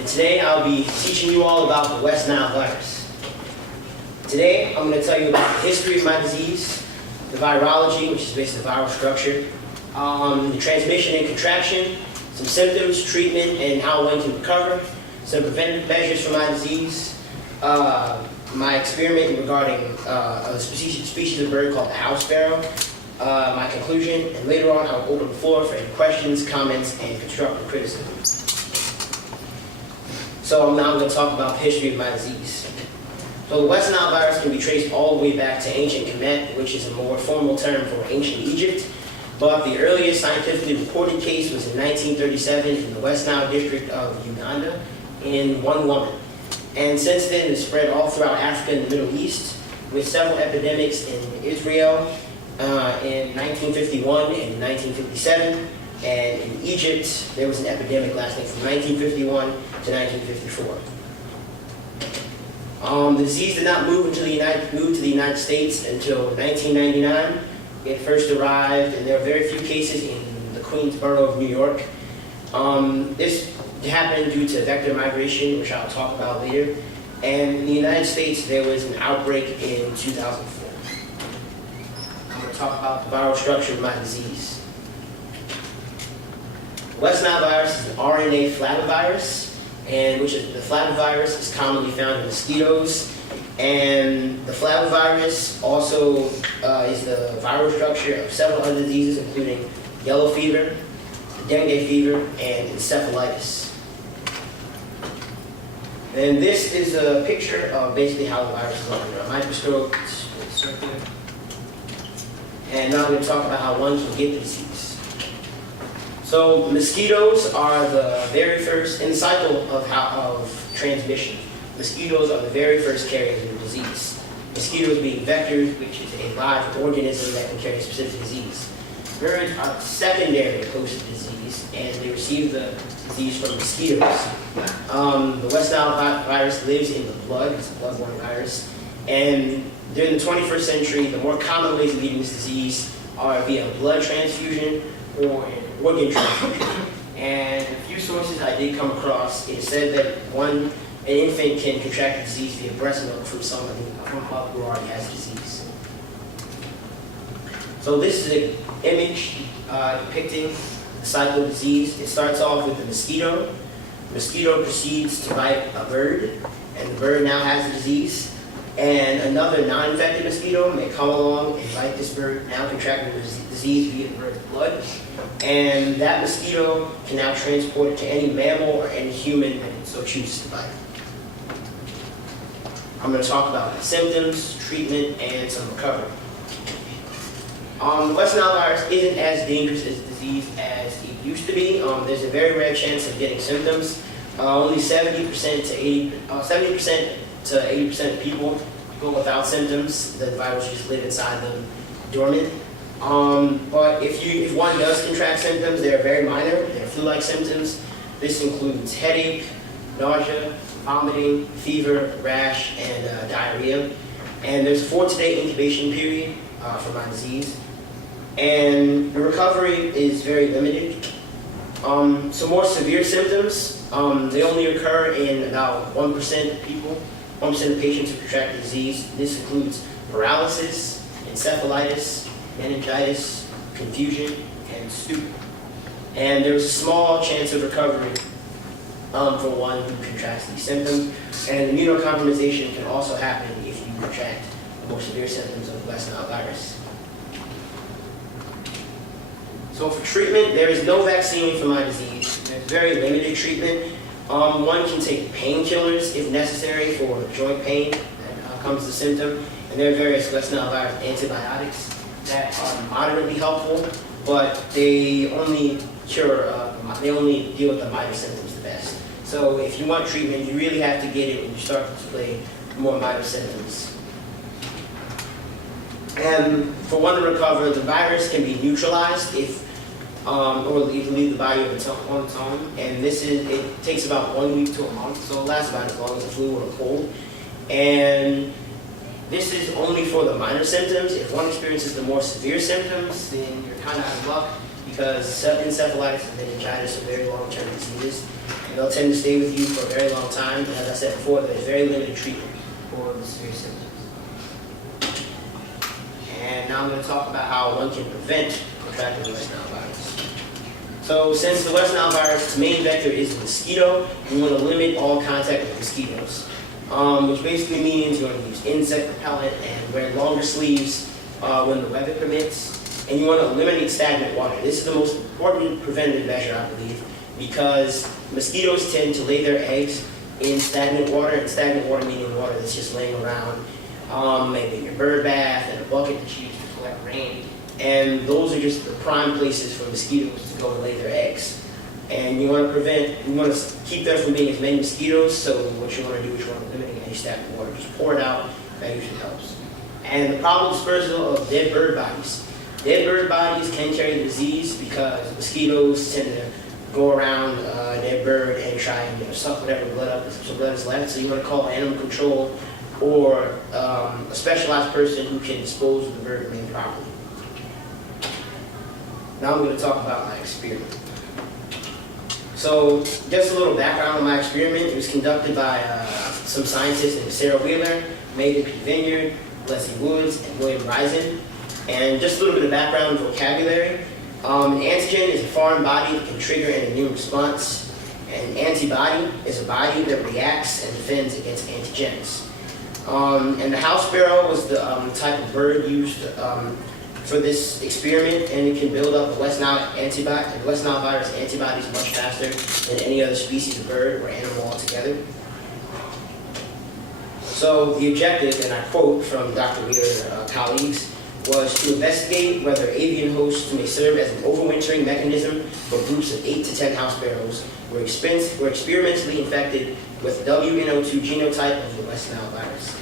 and today I'll be teaching you all about the West Nile virus. Today I'm going to tell you about the history of my disease, the virology, which is basically the viral structure, the transmission and contraction, some symptoms, treatment, and how one can recover, some preventive measures for my disease, my experiment regarding a species of bird called the house sparrow, my conclusion, and later on I'll open the floor for any questions, comments, and constructive criticism. So now I'm going to talk about the history of my disease. So the West Nile virus can be traced all the way back to ancient Kemet, which is a more formal term for ancient Egypt. But the earliest scientifically reported case was in 1937 in the West Nile district of Uganda in one woman. And since then it's spread all throughout Africa and the Middle East, with several epidemics in Israel in 1951 and 1957. And in Egypt, there was an epidemic lasting from 1951 to 1954. The disease did not move to the United States until 1999. It first arrived, and there were very few cases in the Queens borough of New York. This happened due to vector migration, which I'll talk about later. And in the United States, there was an outbreak in 2004. I'm going to talk about the viral structure of my disease. West Nile virus is an RNA flavivirus, and the flavivirus is commonly found in mosquitoes. And the flavivirus also is the viral structure of several other diseases, including yellow fever, dengue fever, and encephalitis. And this is a picture of basically how the virus is under a microscope. It's circular. And now I'm going to talk about how one can get the disease. So mosquitoes are the very first, in the cycle of transmission, mosquitoes are the very first carriers of the disease. Mosquitoes being vectors, which is a live organism that can carry a specific disease. Birds are the secondary host of disease, and they receive the disease from mosquitoes. The West Nile virus lives in the blood, it's a blood-borne virus. And during the 21st century, the more common ways of getting this disease are via blood transfusion or an organ transfusion. And a few sources I did come across, it said that an infant can contract the disease via breast milk from someone who already has the disease. So this is an image depicting the cycle of disease. It starts off with the mosquito. The mosquito proceeds to bite a bird, and the bird now has the disease. And another non-infected mosquito may come along and bite this bird, now contracting the disease via the bird's blood. And that mosquito can now transport it to any mammal or any human that it so chooses to bite. I'm going to talk about the symptoms, treatment, and some recovery. The West Nile virus isn't as dangerous as a disease as it used to be. There's a very rare chance of getting symptoms. Only 70% to 80% of people go without symptoms. The virus just live inside them dormant. But if one does contract symptoms, they're very minor. They're flu-like symptoms. This includes headache, nausea, vomiting, fever, rash, and diarrhea. And there's a 14-day incubation period for my disease. And the recovery is very limited. Some more severe symptoms, they only occur in about 1% of people, 1% of patients who contract the disease. This includes paralysis, encephalitis, meningitis, confusion, and stupor. And there's a small chance of recovery for one who contracts these symptoms. And immunocompromisation can also happen if you contract the more severe symptoms of the West Nile virus. So for treatment, there is no vaccine for my disease. There's very limited treatment. One can take painkillers if necessary for joint pain that comes the symptom. And there are various West Nile virus antibiotics that are moderately helpful, but they only deal with the minor symptoms the best. So if you want treatment, you really have to get it when you start to display more minor symptoms. And for one to recover, the virus can be neutralized or you can leave the body on its own. And it takes about 1 week to a month, so it lasts about as long as a flu or a cold. And this is only for the minor symptoms. If one experiences the more severe symptoms, then you're kind of out of luck because encephalitis and meningitis are very long-term diseases. and they'll tend to stay with you for a very long time. And as I said before, there's very limited treatment for the severe symptoms. And now I'm going to talk about how one can prevent contracting the West Nile virus. So since the West Nile virus, its main vector is a mosquito, you want to limit all contact with mosquitoes. Which basically means you want to use insect repellent and wear longer sleeves when the weather permits. And you want to eliminate stagnant water. This is the most important preventative measure, I believe, because mosquitoes tend to lay their eggs in stagnant water, and stagnant water meaning water that's just laying around, maybe in your bird bath and a bucket that you use to collect rain. And those are just the prime places for mosquitoes to go and lay their eggs. And you want to keep there from being as many mosquitoes, so what you want to do is you want to eliminate any stagnant water. Just pour it out, that usually helps. And the problem dispersal of dead bird bodies. Dead bird bodies can carry the disease because mosquitoes tend to go around a dead bird and try and suck whatever blood is left. So you want to call animal control or a specialized person who can dispose of the bird remain properly. Now I'm going to talk about my experiment. So just a little background on my experiment. It was conducted by some scientists named Sarah Wheeler, Megan P. Vineyard, Leslie Woods, and William Risen. And just a little bit of background and vocabulary. An antigen is a foreign body that can trigger an immune response. An antibody is a body that reacts and defends against antigens. And the house sparrow was the type of bird used for this experiment, and it can build up the West Nile virus antibodies much faster than any other species of bird or animal altogether. So the objective, and I quote from Dr. Wheeler's colleagues, was to investigate whether avian hosts may serve as an overwintering mechanism for groups of 8 to 10 house sparrows were experimentally infected with WNO2 genotype of the West Nile virus.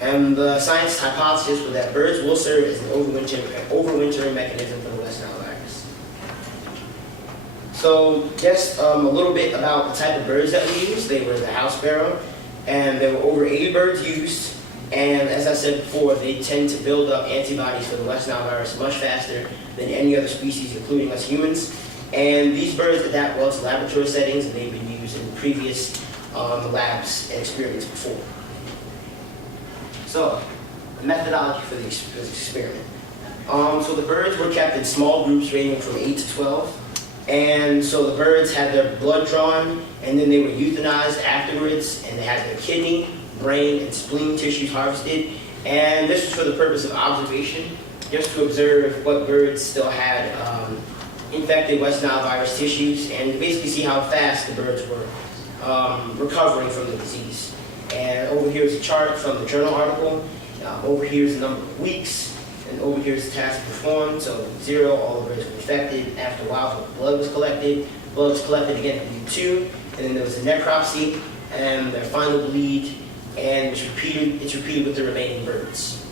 And the science hypothesis was that birds will serve as an overwintering mechanism for the West Nile virus. So just a little bit about the type of birds that we used. They were the house sparrow, and there were over 80 birds used. And as I said before, they tend to build up antibodies for the West Nile virus much faster than any other species, including us humans. And these birds adapt well to laboratory settings, and they've been used in previous labs and experiments before. So, the methodology for this experiment. So the birds were kept in small groups ranging from 8 to 12. And so the birds had their blood drawn, and then they were euthanized afterwards, and they had their kidney, brain, and spleen tissues harvested. And this was for the purpose of observation, just to observe what birds still had infected West Nile virus tissues, and to basically see how fast the birds were recovering from the disease. And over here is a chart from the journal article. Over here is the number of weeks, and over here is the task performed. So 0, all the birds were infected. After a while, blood was collected. Blood was collected again at week 2, and then there was a necropsy and their final bleed, and it's repeated with the remaining birds.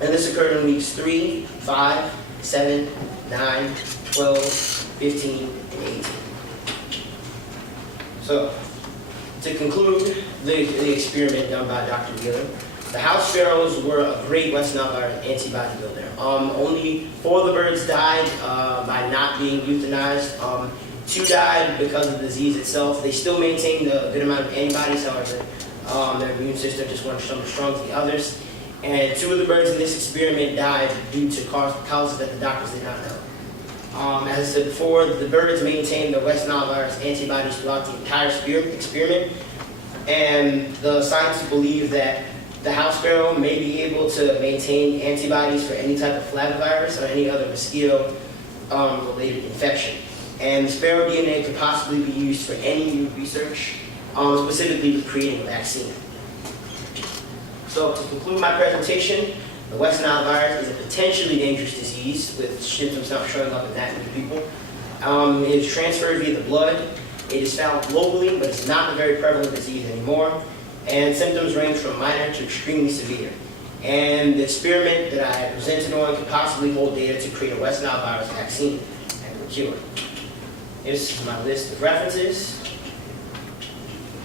And this occurred in weeks 3, 5, 7, 9, 12, 15, and 18. So, to conclude the experiment done by Dr. Wheeler, the house sparrows were a great West Nile virus antibody builder. Only 4 of the birds died by not being euthanized. 2 died because of the disease itself. They still maintained a good amount of antibodies, however, their immune system just wasn't so strong as the others. And 2 of the birds in this experiment died due to causes that the doctors did not know. As I said before, the birds maintained the West Nile virus antibodies throughout the entire experiment, and the scientists believe that the house sparrow may be able to maintain antibodies for any type of flavivirus or any other mosquito-related infection. And the sparrow DNA could possibly be used for any new research, specifically with creating a vaccine. So to conclude my presentation, the West Nile virus is a potentially dangerous disease with symptoms not showing up in that many people. It is transferred via the blood. It is found globally, but it's not a very prevalent disease anymore. And symptoms range from minor to extremely severe. And the experiment that I presented on could possibly hold data to create a West Nile virus vaccine and a cure. This is my list of references.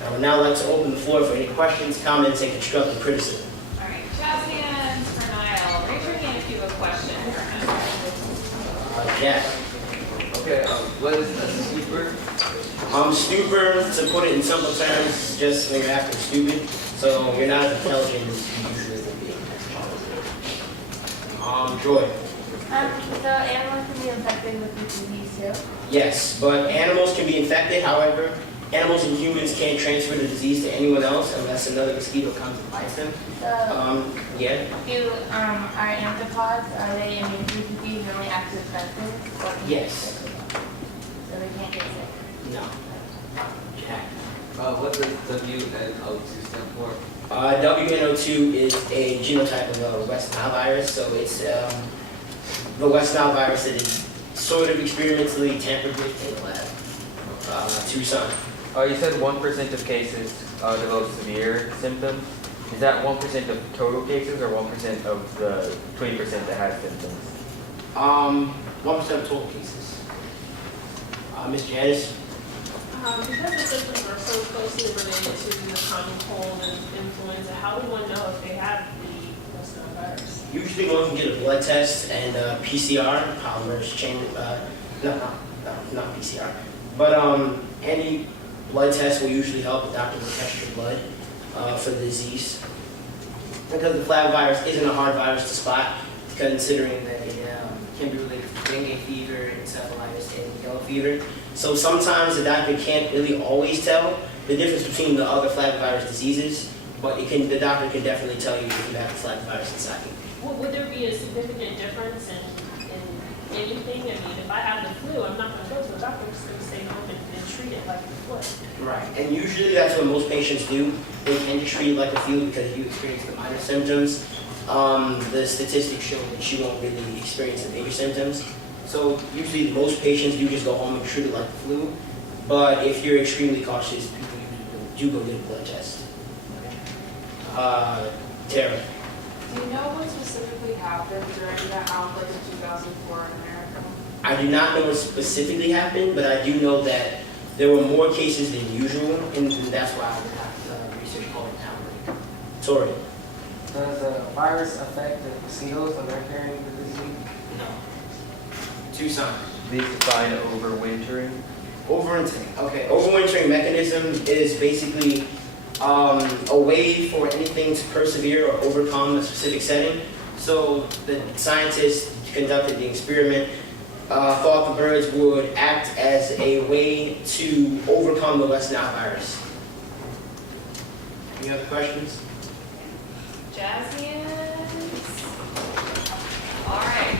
I would now like to open the floor for any questions, comments, and constructive criticism. All right, Jasmine and for Nile, raise your hand if you have a question for him. Yeah. Okay, what is a stupor? Stupor, to put it in simple terms, just when you're acting stupid, so you're not as intelligent as you usually would be. Joy. So animals can be infected with the disease too? Yes, but animals can be infected. However, animals and humans can't transfer the disease to anyone else unless another mosquito comes and bites them. So Yeah. are amphipods, are they immune to disease and only act as vectors? Or can they get Yes. sick? So they can't get sick? No. Jack. What does WNO2 stand for? WNO2 is a genotype of the West Nile virus, so it's the West Nile virus that is sort of experimentally tampered with in the lab. Tucson. You said 1% of cases develop severe symptoms. Is that 1% of total cases or 1% of the 20% that has symptoms? 1% of total cases. Ms. Janice? Because the symptoms are so closely related to the common cold and influenza, how would one know if they have the West Nile virus? Usually one can get a blood test and PCR, polymerase chain, not PCR. But any blood test will usually help. The doctor will test your blood for the disease. Because the flavivirus isn't a hard virus to spot, considering that it can be related to dengue fever, encephalitis, and yellow fever. So sometimes the doctor can't really always tell the difference between the other flavivirus diseases, but the doctor can definitely tell you if you have the flavivirus inside you. Well, would there be a significant difference in anything? I mean, if I have the flu, I'm not going to go to the doctor. I'm just going to stay home and treat it like the flu. Right, and usually that's what most patients do. They tend to treat it like a flu because if you experience the minor symptoms, the statistics show that you won't really experience the major symptoms. So usually most patients do just go home and treat it like the flu. But if you're extremely cautious, people usually do go get a blood test. Tara. Do you know what specifically happened during the outbreak of 2004 in America? I do not know what specifically happened, but I do know that there were more cases than usual, and that's why I have research called an outbreak. Tori. Does the virus affect the mosquitoes when they're carrying the disease? No. Tucson. Please define overwintering. Overwintering. Okay, overwintering mechanism is basically a way for anything to persevere or overcome a specific setting. So the scientists conducted the experiment, thought the birds would act as a way to overcome the West Nile virus. Any other questions? Jazzians? All right.